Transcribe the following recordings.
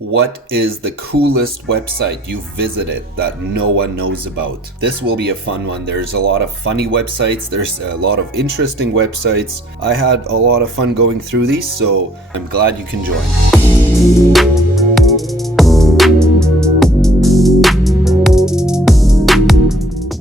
What is the coolest website you've visited that no one knows about? This will be a fun one. There's a lot of funny websites. There's a lot of interesting websites. I had a lot of fun going through these, so I'm glad you can join.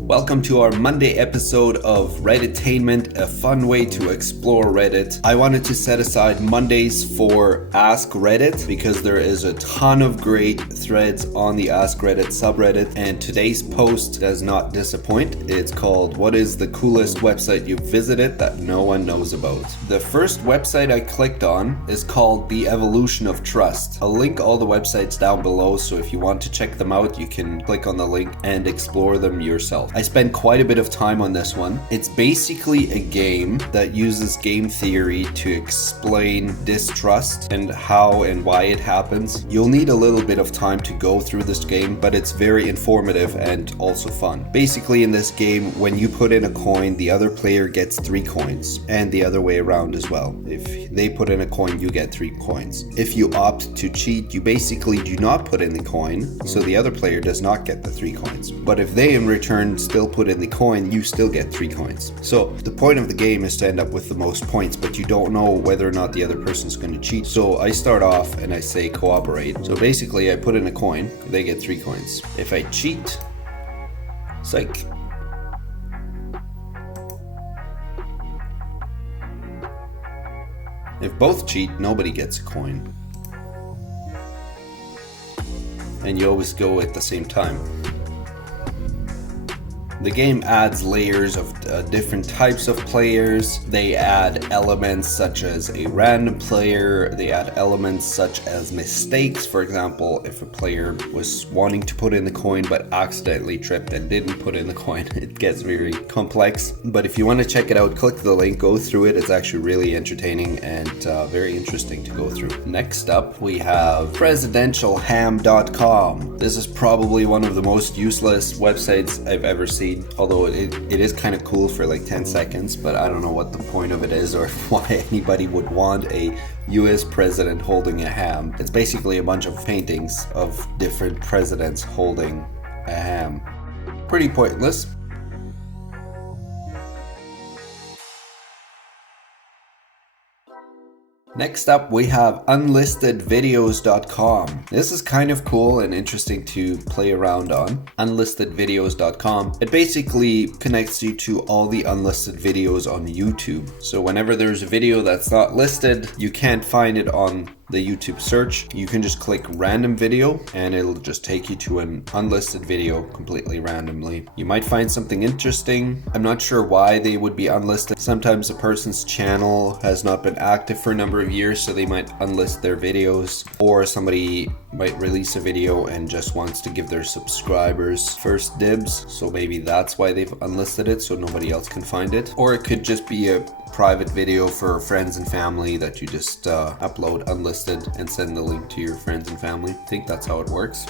Welcome to our Monday episode of Redditainment, a fun way to explore Reddit. I wanted to set aside Mondays for AskReddit because there is a ton of great threads on the AskReddit subreddit, and today's post does not disappoint. It's called "What is the coolest website you've visited that no one knows about?" The first website I clicked on is called The Evolution of Trust. I'll link all the websites down below, so if you want to check them out, you can click on the link and explore them yourself. I spent quite a bit of time on this one. It's basically a game that uses game theory to explain distrust and how and why it happens. You'll need a little bit of time to go through this game, but it's very informative and also fun. Basically, in this game, when you put in a coin, the other player gets 3 coins, and the other way around as well. If they put in a coin, you get 3 coins. If you opt to cheat, you basically do not put in the coin, so the other player does not get the 3 coins. But if they in return still put in the coin, you still get 3 coins. So the point of the game is to end up with the most points, but you don't know whether or not the other person's going to cheat. So I start off and I say cooperate. So basically I put in a coin, they get 3 coins. If I cheat, psych. If both cheat, nobody gets a coin. And you always go at the same time. The game adds layers of different types of players. They add elements such as a random player. They add elements such as mistakes. For example, if a player was wanting to put in the coin but accidentally tripped and didn't put in the coin, it gets very complex. But if you want to check it out, click the link, go through it. It's actually really entertaining and very interesting to go through. Next up, we have presidentialham.com. This is probably one of the most useless websites I've ever seen. Although it is kind of cool for like 10 seconds, but I don't know what the point of it is or why anybody would want a US president holding a ham. It's basically a bunch of paintings of different presidents holding a ham. Pretty pointless. Next up, we have unlistedvideos.com. This is kind of cool and interesting to play around on. Unlistedvideos.com. It basically connects you to all the unlisted videos on YouTube. So whenever there's a video that's not listed, you can't find it on the YouTube search. You can just click random video and it'll just take you to an unlisted video completely randomly. You might find something interesting. I'm not sure why they would be unlisted. Sometimes a person's channel has not been active for a number of years, so they might unlist their videos, or somebody might release a video and just wants to give their subscribers first dibs, so maybe that's why they've unlisted it so nobody else can find it. Or it could just be a private video for friends and family that you just upload unlisted and send the link to your friends and family. I think that's how it works.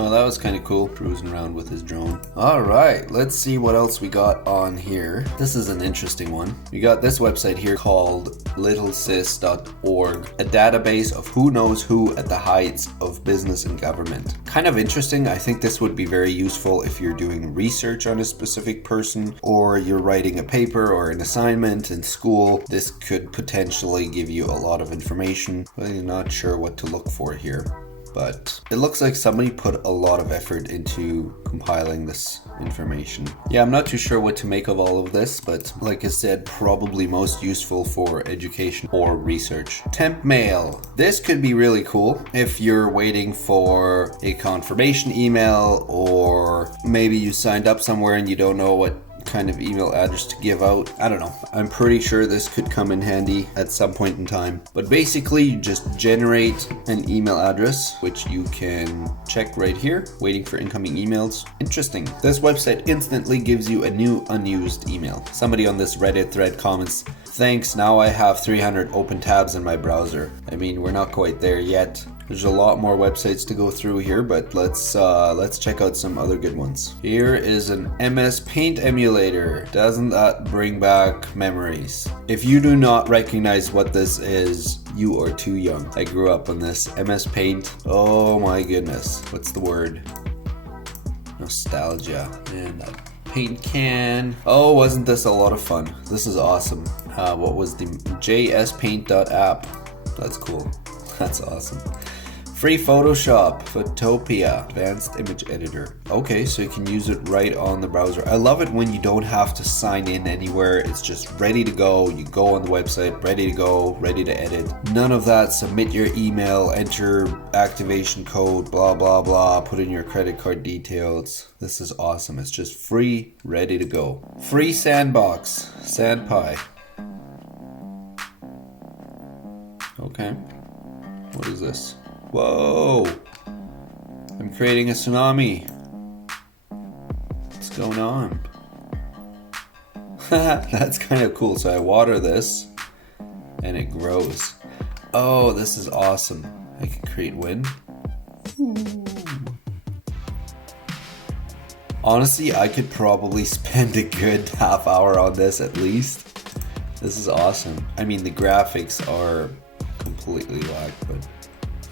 Oh, that was kind of cool, cruising around with his drone. All right, let's see what else we got on here. This is an interesting one. We got this website here called LittleSis.org, a database of who knows who at the heights of business and government. Kind of interesting. I think this would be very useful if you're doing research on a specific person, or you're writing a paper or an assignment in school. This could potentially give you a lot of information, but I'm not sure what to look for here. But it looks like somebody put a lot of effort into compiling this information. Yeah, I'm not too sure what to make of all of this, but like I said, probably most useful for education or research. Temp mail. This could be really cool if you're waiting for a confirmation email, or maybe you signed up somewhere and you don't know what kind of email address to give out. I don't know. I'm pretty sure this could come in handy at some point in time. But basically, you just generate an email address, which you can check right here, waiting for incoming emails. Interesting. This website instantly gives you a new unused email. Somebody on this Reddit thread comments, "Thanks, now I have 300 open tabs in my browser." I mean, we're not quite there yet. There's a lot more websites to go through here, but let's check out some other good ones. Here is an MS Paint emulator. Doesn't that bring back memories? If you do not recognize what this is, you are too young. I grew up on this. MS Paint. Oh my goodness. What's the word? Nostalgia. And that paint can. Oh, wasn't this a lot of fun? This is awesome. What was the jspaint.app? That's cool. That's awesome. Free Photoshop, Photopia, Advanced Image Editor. Okay, so you can use it right on the browser. I love it when you don't have to sign in anywhere. It's just ready to go. You go on the website, ready to go, ready to edit. None of that. Submit your email, enter activation code, blah, blah, blah. Put in your credit card details. This is awesome. It's just free, ready to go. Free Sandbox, SandPie. Okay, what is this? Whoa! I'm creating a tsunami. What's going on? That's kind of cool. So I water this and it grows. Oh, this is awesome. I can create wind. Ooh. Honestly, I could probably spend a good half hour on this at least. This is awesome. I mean, the graphics are completely whack, but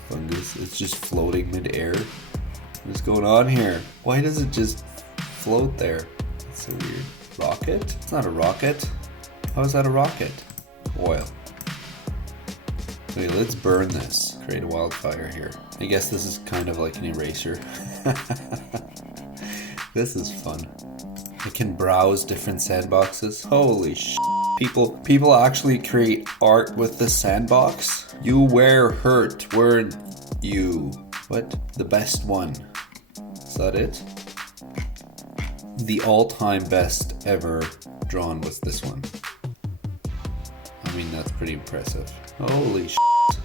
fungus, it's just floating mid-air. What's going on here? Why does it just float there? That's so weird. Rocket? It's not a rocket. How is that a rocket? Oil. Okay, let's burn this. Create a wildfire here. I guess this is kind of like an eraser. This is fun. I can browse different sandboxes. Holy sh! People actually create art with the sandbox. You were hurt, weren't you? What? The best one. Is that it? The all-time best ever drawn was this one. I mean, that's pretty impressive. Holy sh!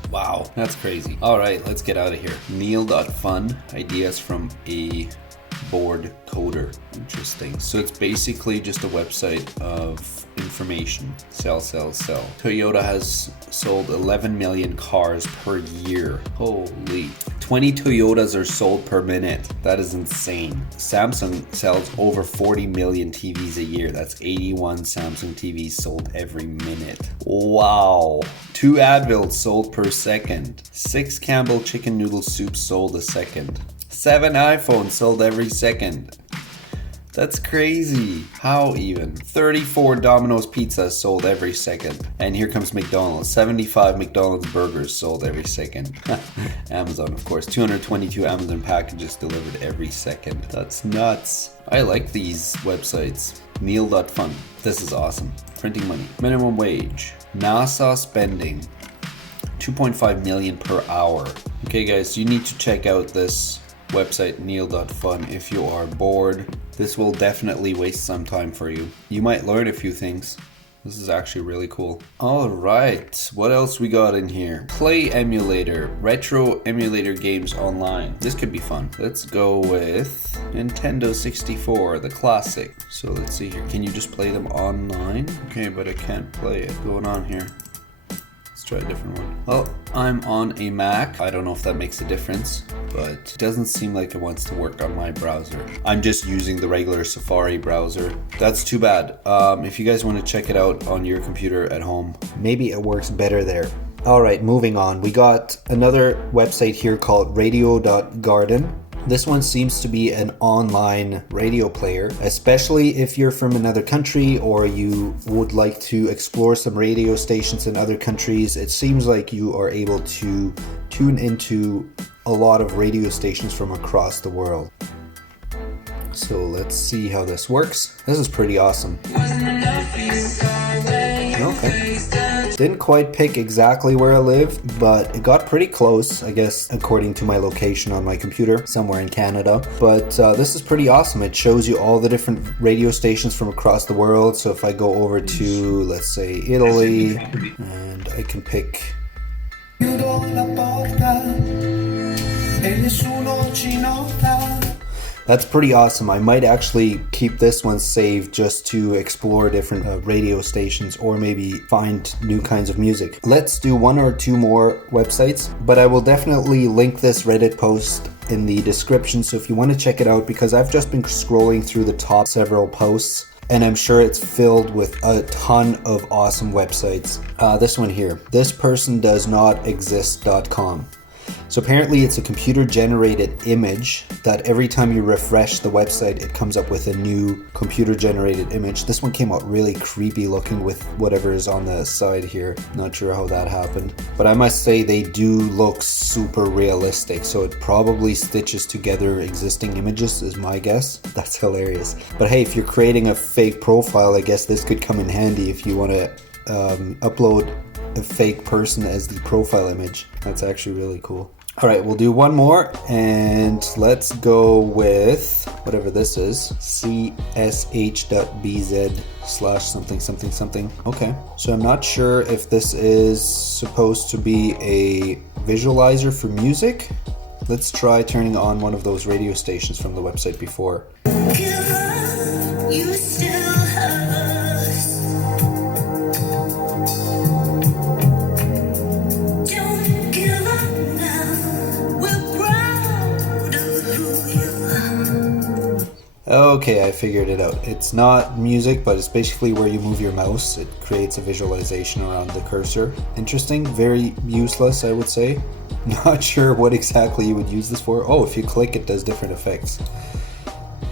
Wow, that's crazy. All right, let's get out of here. Neil.fun, ideas from a board coder. Interesting. So it's basically just a website of information. Sell. Toyota has sold 11 million cars per year. Holy. 20 Toyotas are sold per minute. That is insane. Samsung sells over 40 million TVs a year. That's 81 Samsung TVs sold every minute. Wow. 2 Advils sold per second. 6 Campbell chicken noodle soups sold a second. 7 iPhones sold every second. That's crazy. How even? 34 Domino's pizzas sold every second. And here comes McDonald's. 75 McDonald's burgers sold every second. Amazon, of course. 222 Amazon packages delivered every second. That's nuts. I like these websites. Neil.fun. This is awesome. Printing money. Minimum wage. NASA spending. 2.5 million per hour. Okay guys, you need to check out this website neil.fun if you are bored. This will definitely waste some time for you. You might learn a few things. This is actually really cool. All right, what else we got in here? Play emulator, retro emulator games online. This could be fun. Let's go with Nintendo 64, the classic. So let's see here. Can you just play them online? Okay, but I can't play it. What's going on here? Let's try a different one. Well, I'm on a Mac. I don't know if that makes a difference, but it doesn't seem like it wants to work on my browser. I'm just using the regular Safari browser. That's too bad. If you guys want to check it out on your computer at home, maybe it works better there. All right, moving on. We got another website here called radio.garden. This one seems to be an online radio player, especially if you're from another country or you would like to explore some radio stations in other countries. It seems like you are able to tune into a lot of radio stations from across the world. So let's see how this works. This is pretty awesome. Okay. Didn't quite pick exactly where I live, but it got pretty close, I guess, according to my location on my computer, somewhere in Canada. But this is pretty awesome. It shows you all the different radio stations from across the world. So if I go over to, let's say, Italy, and I can pick... That's pretty awesome. I might actually keep this one saved just to explore different radio stations or maybe find new kinds of music. Let's do one or two more websites, but I will definitely link this Reddit post in the description, so if you want to check it out, because I've just been scrolling through the top several posts and I'm sure it's filled with a ton of awesome websites. This one here, thispersondoesnotexist.com. So apparently it's a computer generated image that every time you refresh the website, it comes up with a new computer generated image. This one came out really creepy looking with whatever is on the side here. Not sure how that happened, but I must say they do look super realistic. So it probably stitches together existing images is my guess. That's hilarious. But hey, if you're creating a fake profile, I guess this could come in handy if you want to upload a fake person as the profile image. That's actually really cool. All right, we'll do one more and let's go with whatever this is, csh.bz/something. Okay, so I'm not sure if this is supposed to be a visualizer for music. Let's try turning on one of those radio stations from the website before. You still have us. Okay, I figured it out. It's not music, but it's basically where you move your mouse. It creates a visualization around the cursor. Interesting, very useless, I would say. Not sure what exactly you would use this for. Oh, if you click, it does different effects.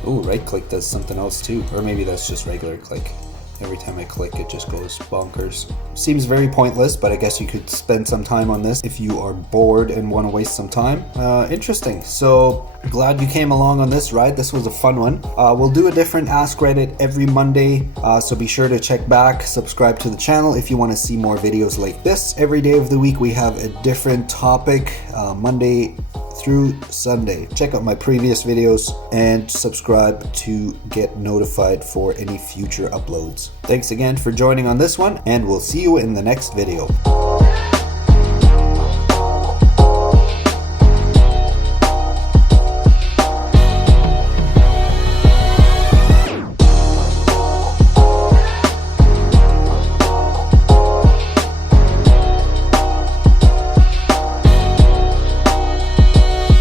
Oh, right click does something else too. Or maybe that's just regular click. Every time I click, it just goes bonkers. Seems very pointless, but I guess you could spend some time on this if you are bored and want to waste some time. Interesting. So glad you came along on this ride. This was a fun one. We'll do a different Ask Reddit every Monday, so be sure to check back, subscribe to the channel if you want to see more videos like this. Every day of the week we have a different topic, Monday through Sunday. Check out my previous videos and subscribe to get notified for any future uploads. Thanks again for joining on this one, and we'll see you in the next video.